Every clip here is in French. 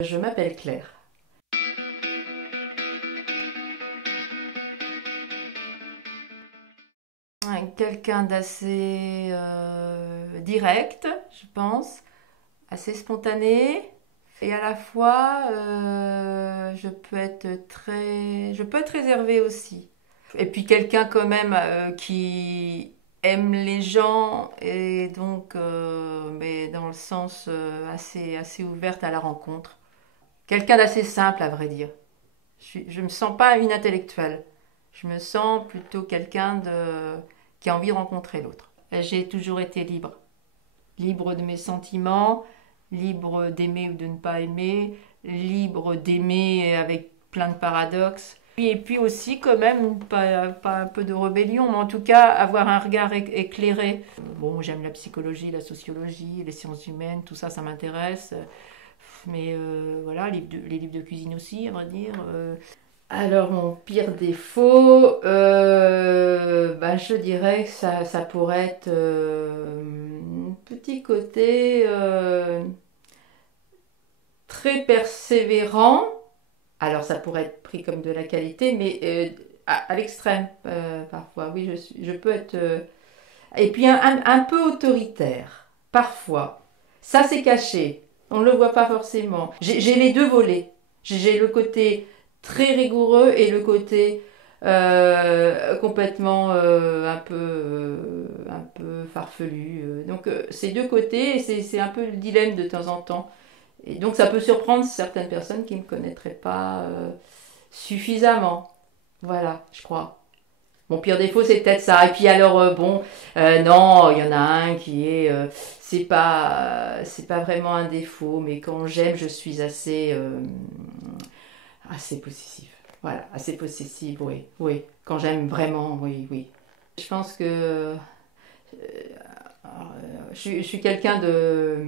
Je m'appelle Claire. Quelqu'un d'assez direct, je pense, assez spontané, et à la fois je peux être réservée aussi. Et puis quelqu'un quand même qui aime les gens et donc mais dans le sens assez ouverte à la rencontre. Quelqu'un d'assez simple à vrai dire. Je me sens pas une intellectuelle. Je me sens plutôt qui a envie de rencontrer l'autre. J'ai toujours été libre. Libre de mes sentiments, libre d'aimer ou de ne pas aimer, libre d'aimer avec plein de paradoxes. Et puis aussi quand même, pas un peu de rébellion, mais en tout cas avoir un regard éclairé. Bon, j'aime la psychologie, la sociologie, les sciences humaines, tout ça, ça m'intéresse. Mais voilà, les livres de cuisine aussi, à vrai dire. Alors, mon pire défaut, je dirais que ça pourrait être un petit côté très persévérant. Alors, ça pourrait être pris comme de la qualité, mais à l'extrême, parfois. Oui, je peux être. Et puis, un peu autoritaire, parfois. Ça, c'est caché. On ne le voit pas forcément. J'ai les deux volets. J'ai le côté très rigoureux et le côté complètement un peu farfelu. Donc ces deux côtés, c'est un peu le dilemme de temps en temps. Et donc ça peut surprendre certaines personnes qui ne me connaîtraient pas suffisamment. Voilà, je crois. Mon pire défaut, c'est peut-être ça. Et puis alors, non, il y en a un qui est, c'est pas vraiment un défaut, mais quand j'aime, je suis assez possessive. Voilà, assez possessive, oui, oui. Quand j'aime vraiment, oui, oui. Je pense que je suis quelqu'un de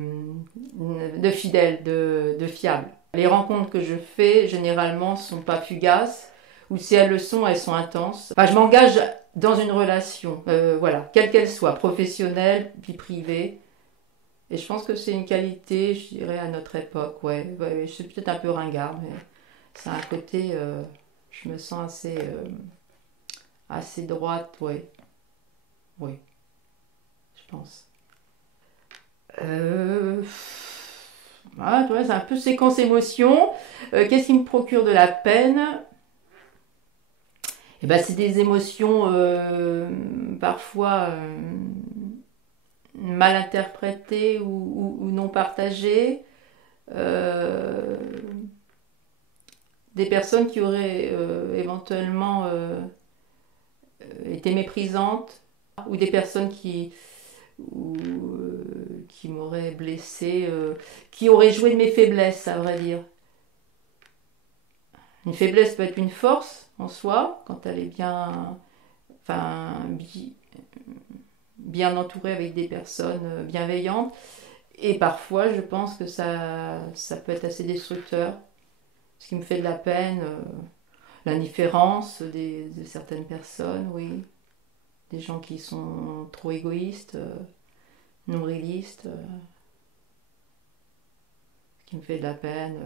fidèle, de fiable. Les rencontres que je fais, généralement, ne sont pas fugaces, ou si elles le sont, elles sont intenses. Enfin, je m'engage dans une relation, voilà, quelle qu'elle soit, professionnelle, vie privée. Et je pense que c'est une qualité, je dirais, à notre époque, ouais. Ouais, je suis peut-être un peu ringard, mais c'est un côté, je me sens assez droite, ouais, oui, je pense. Euh, ouais, c'est un peu séquence émotion. Qu'est-ce qui me procure de la peine? Eh ben, c'est des émotions parfois mal interprétées ou non partagées. Euh, des personnes qui auraient éventuellement été méprisantes ou des personnes qui m'auraient blessée, qui auraient joué de mes faiblesses, à vrai dire. Une faiblesse peut être une force en soi, quand elle est enfin, bien entourée avec des personnes bienveillantes. Et parfois, je pense que ça peut être assez destructeur. Ce qui me fait de la peine, l'indifférence de certaines personnes, oui. Des gens qui sont trop égoïstes, nombrilistes. Ce qui me fait de la peine,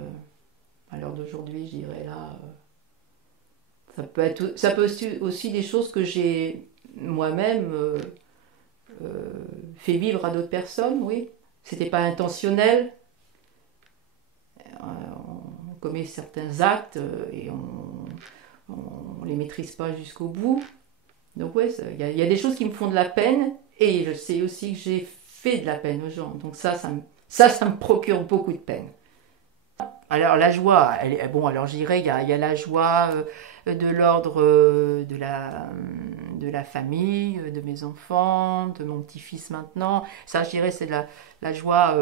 à l'heure d'aujourd'hui, je dirais là. Ça peut aussi des choses que j'ai moi-même fait vivre à d'autres personnes, oui. C'était pas intentionnel. On commet certains actes et on les maîtrise pas jusqu'au bout. Donc ouais, il y a des choses qui me font de la peine et je sais aussi que j'ai fait de la peine aux gens. Donc ça me procure beaucoup de peine. Alors la joie, bon alors je dirais il y a la joie de l'ordre de la famille, de mes enfants, de mon petit-fils maintenant. Ça je dirais c'est la joie,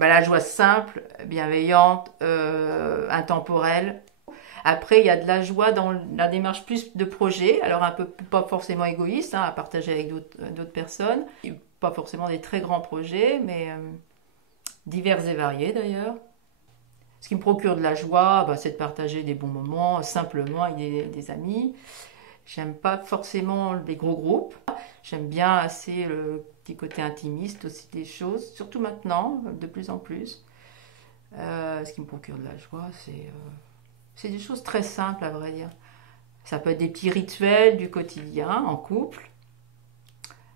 la joie simple, bienveillante, intemporelle. Après il y a de la joie dans la démarche plus de projet, alors un peu pas forcément égoïste, hein, à partager avec d'autres personnes. Pas forcément des très grands projets, mais divers et variés d'ailleurs. Ce qui me procure de la joie, c'est de partager des bons moments simplement avec des amis. J'aime pas forcément les gros groupes. J'aime bien assez le petit côté intimiste aussi des choses, surtout maintenant, de plus en plus. Ce qui me procure de la joie, c'est des choses très simples à vrai dire. Ça peut être des petits rituels du quotidien en couple.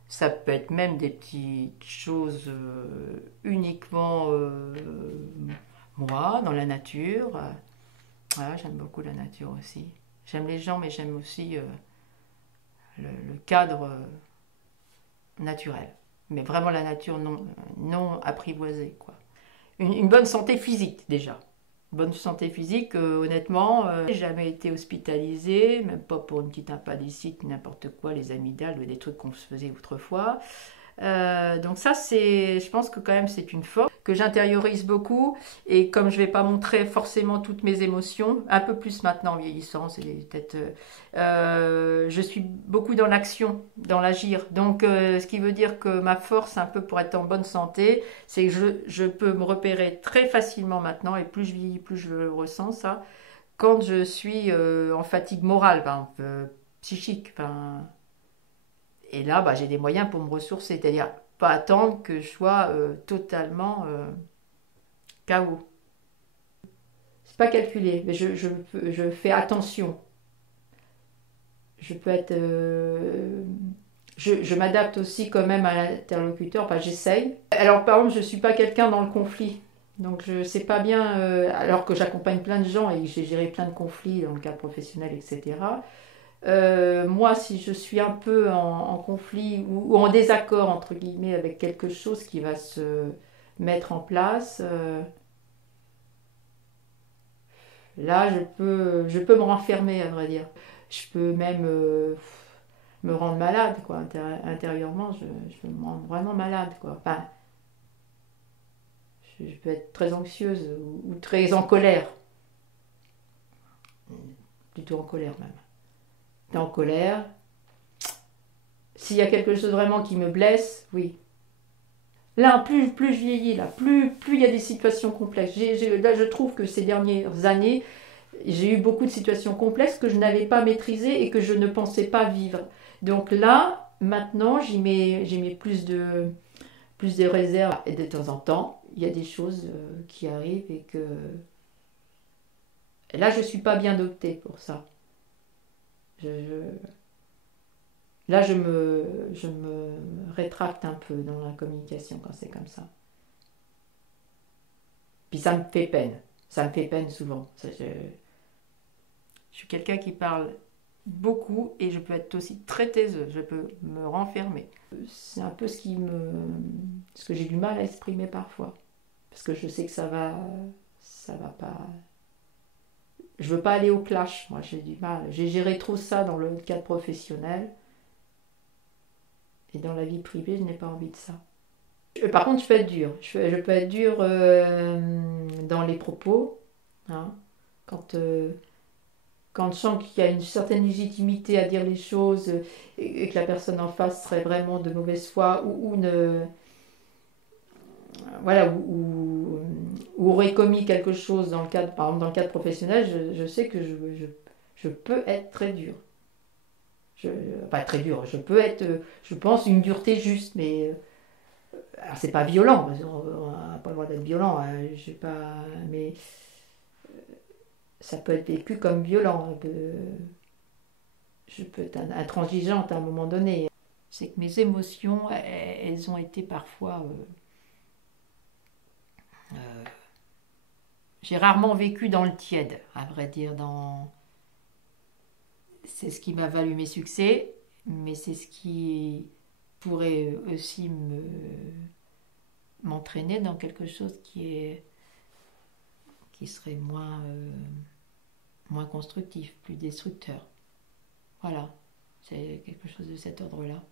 Ça peut être même des petites choses uniquement moi, dans la nature. Voilà, j'aime beaucoup la nature aussi. J'aime les gens, mais j'aime aussi le cadre naturel. Mais vraiment la nature non apprivoisée, quoi. Une bonne santé physique, déjà. Bonne santé physique, honnêtement, j'ai jamais été hospitalisée, même pas pour une petite appendicite, n'importe quoi, les amygdales, des trucs qu'on se faisait autrefois. Donc ça, je pense que quand même c'est une force que j'intériorise beaucoup. Et comme je vais pas montrer forcément toutes mes émotions, un peu plus maintenant en vieillissant, c'est peut-être, je suis beaucoup dans l'action, dans l'agir. Donc ce qui veut dire que ma force, un peu pour être en bonne santé, c'est que je peux me repérer très facilement maintenant. Et plus je vieillis, plus je le ressens ça. Quand je suis en fatigue morale, enfin, psychique, enfin. Et là, bah, j'ai des moyens pour me ressourcer, c'est-à-dire pas attendre que je sois totalement KO. C'est pas calculé, mais je fais attention. Je peux être. Je m'adapte aussi quand même à l'interlocuteur, enfin j'essaye. Alors par exemple, je suis pas quelqu'un dans le conflit. Donc je sais pas bien, alors que j'accompagne plein de gens et que j'ai géré plein de conflits dans le cadre professionnel, etc. Moi, si je suis un peu en conflit ou en désaccord, entre guillemets, avec quelque chose qui va se mettre en place, là, je peux me renfermer, à vrai dire. Je peux même me rendre malade, quoi. Intérieurement, je me rends vraiment malade, quoi. Enfin, je peux être très anxieuse ou très en colère. Plutôt en colère, même. T'es en colère. S'il y a quelque chose vraiment qui me blesse, oui. Là, plus je vieillis, là, plus il y a des situations complexes. Là, je trouve que ces dernières années, j'ai eu beaucoup de situations complexes que je n'avais pas maîtrisées et que je ne pensais pas vivre. Donc là, maintenant, j'y mets plus de réserves. Et de temps en temps, il y a des choses qui arrivent et que... Là, je ne suis pas bien dotée pour ça. Je... Là, je me rétracte un peu dans la communication quand c'est comme ça. Puis ça me fait peine. Ça me fait peine souvent. Je suis quelqu'un qui parle beaucoup et je peux être aussi très taiseuse. Je peux me renfermer. C'est un peu ce que j'ai du mal à exprimer parfois. Parce que je sais que ça va pas... Je veux pas aller au clash. Moi, j'ai du mal. J'ai géré trop ça dans le cadre professionnel. Et dans la vie privée, je n'ai pas envie de ça. Par contre, je peux être dure. Je peux être dure dans les propos. Hein, quand je sens qu'il y a une certaine légitimité à dire les choses et que la personne en face serait vraiment de mauvaise foi ou ne... Voilà, ou aurait commis quelque chose dans le cadre, par exemple dans le cadre professionnel, je sais que je peux être très dure. Enfin, très dure. Je peux être, je pense, une dureté juste, mais... Alors, c'est pas violent, parce qu'on n'a pas le droit d'être violent, hein, je sais pas, mais ça peut être vécu comme violent. Je peux être intransigeante à un moment donné. C'est que mes émotions, elles ont été parfois... j'ai rarement vécu dans le tiède, à vrai dire. C'est ce qui m'a valu mes succès, mais c'est ce qui pourrait aussi m'entraîner dans quelque chose qui serait moins constructif, plus destructeur. Voilà, c'est quelque chose de cet ordre-là.